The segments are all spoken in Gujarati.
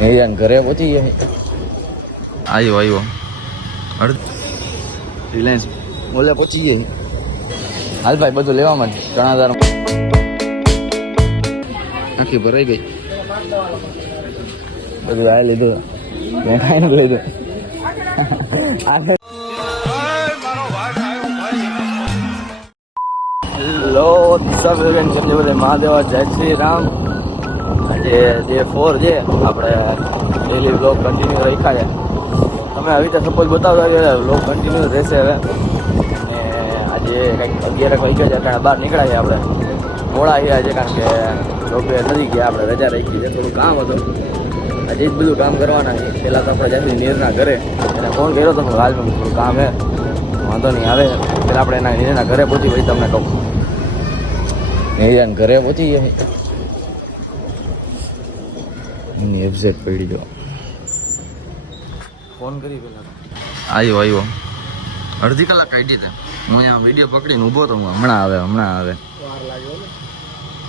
એ ઘરે પહોંચી ગયા. આવ્યો રિલાયન્સ ઓલે પહોંચી ગયા. હાલ ભાઈ બધું લેવામાં જ 3000 આખી ભરાઈ ગઈ. બધું આ લીધું મેં ખાઈ નથી લીધું. હેલો સબ કેમ છે બધા મહાદેવા જય શ્રી રામ. આજે ડે 4 છે આપણે ડેલી બ્લોગ કન્ટિન્યુ રાખ્યા છે. તમે આવી રીતે સપોઝ બતાવતા કે બ્લોગ કન્ટિન્યુ રહેશે હવે. અને આજે કંઈક 11 વાગ્યા છે કારણ બહાર નીકળ્યા છે આપણે મોડા આવ્યા છે કારણ કે જોબે નથી ગયા આપણે રજા રાખી છે. થોડું કામ હતું આજે જ બધું કામ કરવાના છે. પહેલાં તો આપણે જઈને નીરના ઘરે એને ફોન કર્યો હતો હાલ થોડું કામ હે વાંધો નહીં આવે. પહેલાં આપણે એના નીરના ઘરે પહોંચી પછી તમને કહું. ઘરે પહોંચી ગયા એની એક્ઝેક્ટ પડી જો ફોન કરી પેલા આવ્યો અડધી કલાક કાઢી દે. હું અહીંયા વિડીયો પકડીને ઊભો તો હું હમણાં આવે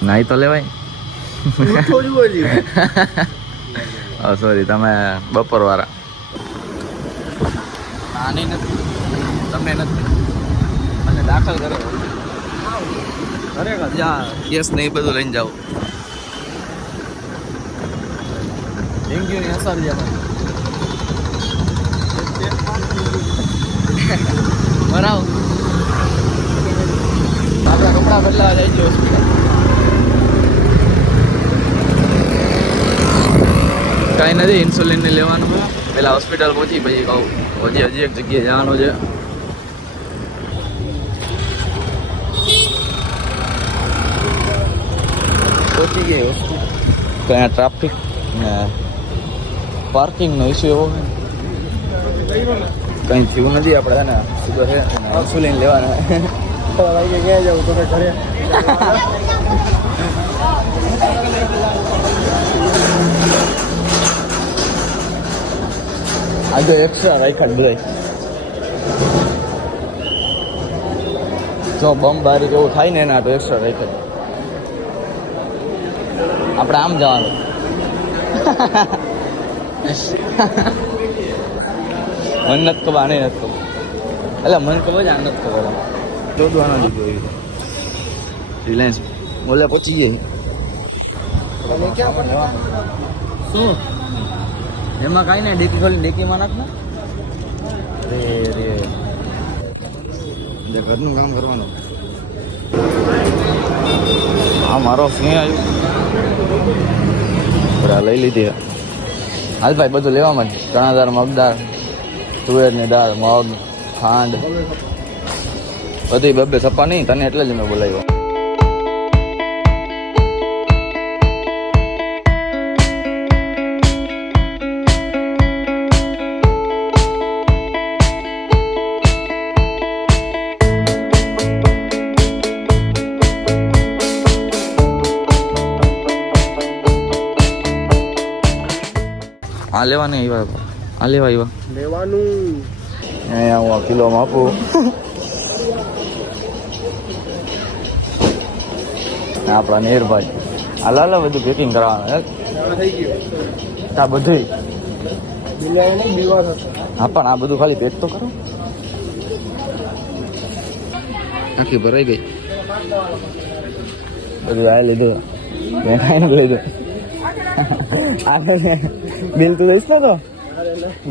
નાઈ તો લેવાય. સોરી તમે બપોર વાળા નાની નથી તમને નથી મને દાખલ કરે ખરેખર જ્યાં કેસ ને એ બધું લઈને જાઓ. ડેન્ગ્યુની અસર છે બરાબર. આપણા કપડા બદલાવા જાય છે હોસ્પિટલ. કાંઈ નથી ઇન્સ્યુલિન ને લેવાનું. પેલા હોસ્પિટલ પહોંચી પછી કહું હજી એક જગ્યાએ જવાનું છે. પહોંચી ગઈ તો અહીંયા ટ્રાફિક ને પાર્કિંગનો ઇસ્યુ એવો કંઈ થયું નથી. આપણે ને સુગર છે ઇન્સ્યુલિન લેવાના. ક્યાં જવું તમે ઘરે આજે એક્સ્ટ્રા રાખ્યા બધા. જો બમ બારી જેવું થાય ને એના તો એક્સ્ટ્રા રાખ્યા. આપણે આમ જવાનું. મન નથી ખબર આને નથી ખબર એટલે મન ખબર છે આ નથી ખબર. શોધવાના લીધું એવી રીતે રિલાયન્સ ઓલે પહોંચી ગયે. શું એમાં કાંઈ નહીં ડેકી ખોલી ડેકીમાં નાખ ને. રે ઘરનું કામ કરવાનું. હા મારો સિંહ આવ્યું લઈ લીધી. હાલ ભાઈ બધું લેવામાં જ 3000 મગદાળ તુવેરની દાળ મગ ખાંડ બધી બબ્બે છપ્પા નહીં તને એટલે જ મેં બોલાવ્યો. આ લેવા નહીં આવ્યા. આ લેવા આવ્યા લેવાનું અહીંયા હું કિલોમાં આપું. આપણા નેરભાઈ આ લાલા બધું પેકિંગ કરવાનું આ બધું. હા પણ આ બધું ખાલી પેક તો કરો. આખી ભરાઈ ગઈ. બધું આ લીધું મેં ખાઈ નથી લીધું. બિલ તું દઈશ ને તો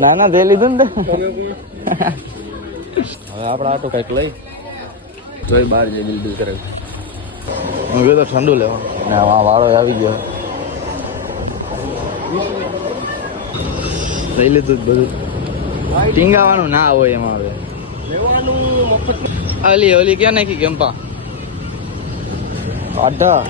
ના દે લીધું ને. હવે આપણા આટો કંઈક લઈ જોઈ બહાર જઈ બિલ કરે. હું ગયો તો ઠંડુ લેવાનું ને વાળો આવી ગયો. લઈ લીધું બધું. ટીંગાવાનું ના હોય એમાં. હવે ઓલી ક્યાં નાખી કેમ્પા આધા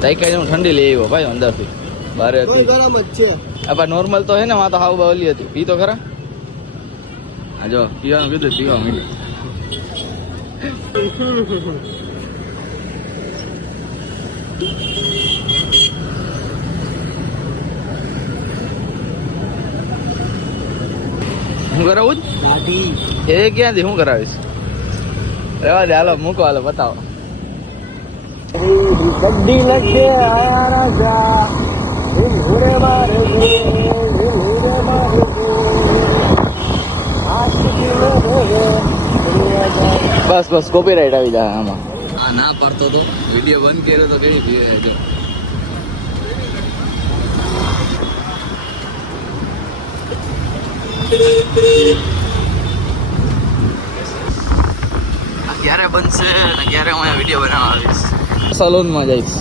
તાઈ હું ઠંડી લઈ આવ્યો ભાઈ અંદરથી. બારે હતી ગરમ જ છે. આ નોર્મલ તો હે ને માં તો હાવ બાવલી હતી. પી તો ખરા. હા જો પીવાનું કીધું પીવા મીઠું. હું કરાવું એ ક્યાંથી હું કરાવીશ. રહેવા દે હાલો મૂકો હાલો બતાવો. ગड्डी લગે આયા રાજા હિંગુરે મારે હિંગુરે મારે બસ બસ કોપીરાઈટ આવી જાય આમાં. આ ના પાડતો તો વિડીયો બંધ કર્યો તો કઈ જો ક્યારે બનશે અને ક્યારે હું વિડીયો બનાવવા આવીશ. સલૂનમાં જઈશ.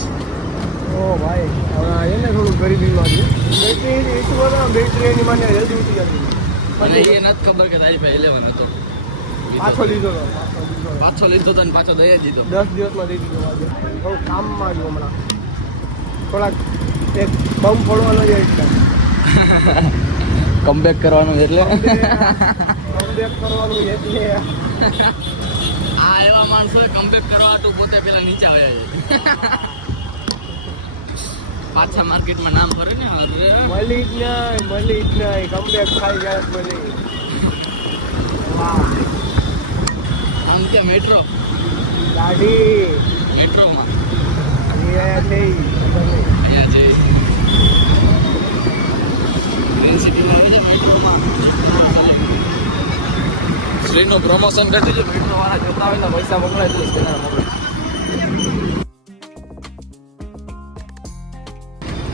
ઓ ભાઈ હવે એને થોડું ગરીબીમાં છે. બેટરી એની મને જલ્દી ઉઠી જતી. અને એ નથી ખબર કે તારી પાસે 11 હતો. પાછો લીધો તો ને પાછો દઈ દીધો. 10 દિવસમાં દઈ દીધો. થોડું કામમાં જો હમણાં થોડાક એક બમ ફોડવાનો છે. કમબેક કરવાનું એટલે આ એવા માણસો કમબેક કરવા તો પોતે પેલા નીચે આવ્યા છે. પાછા માર્કેટમાં નામ ભરે ને મલિક નહીં કમબેક ખાઈ જાય મલિક. આમ કે મેટ્રો ગાડી મેટ્રોમાં અહીંયા છે ગ્રીન સિટીમાં આવે છે મેટ્રોમાં. શ્રીનું પ્રમોશન કરી દીધું. મેટ્રો વાળા જોતા હોય તો પૈસા મોકલાવી દઈશ.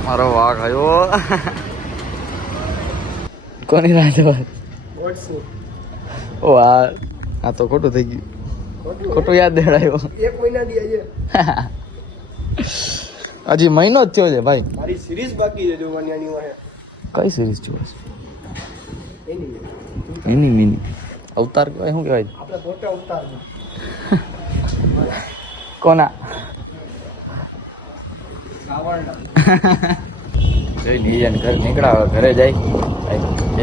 મારો વાઘ આવ્યો. કોની રાહ જોવા? ઓ આ તો ખોટું થઈ ગયું. ખોટું યાદ દેડાયો. 1 મહિના દી હજી મહિનો જ થયો છે ભાઈ. મારી સિરીઝ બાકી છે જોવાની. આની વાહે કઈ સિરીઝ જોવા છે? એની મિની અવતાર કહેવાય. શું કહેવાય? આપણે પોતે અવતાર. કોના? જોઈ લઈએ ઘર નીકળ્યા. ઘરે જાય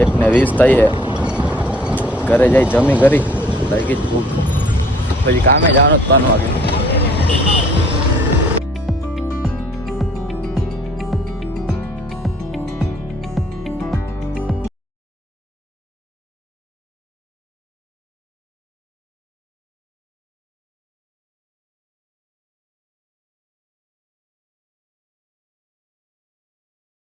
1:20 થઈ છે. ઘરે જાય જમી કરી લાગી જ ભૂખ. પછી કામે જવાનું જ 3 વાગે.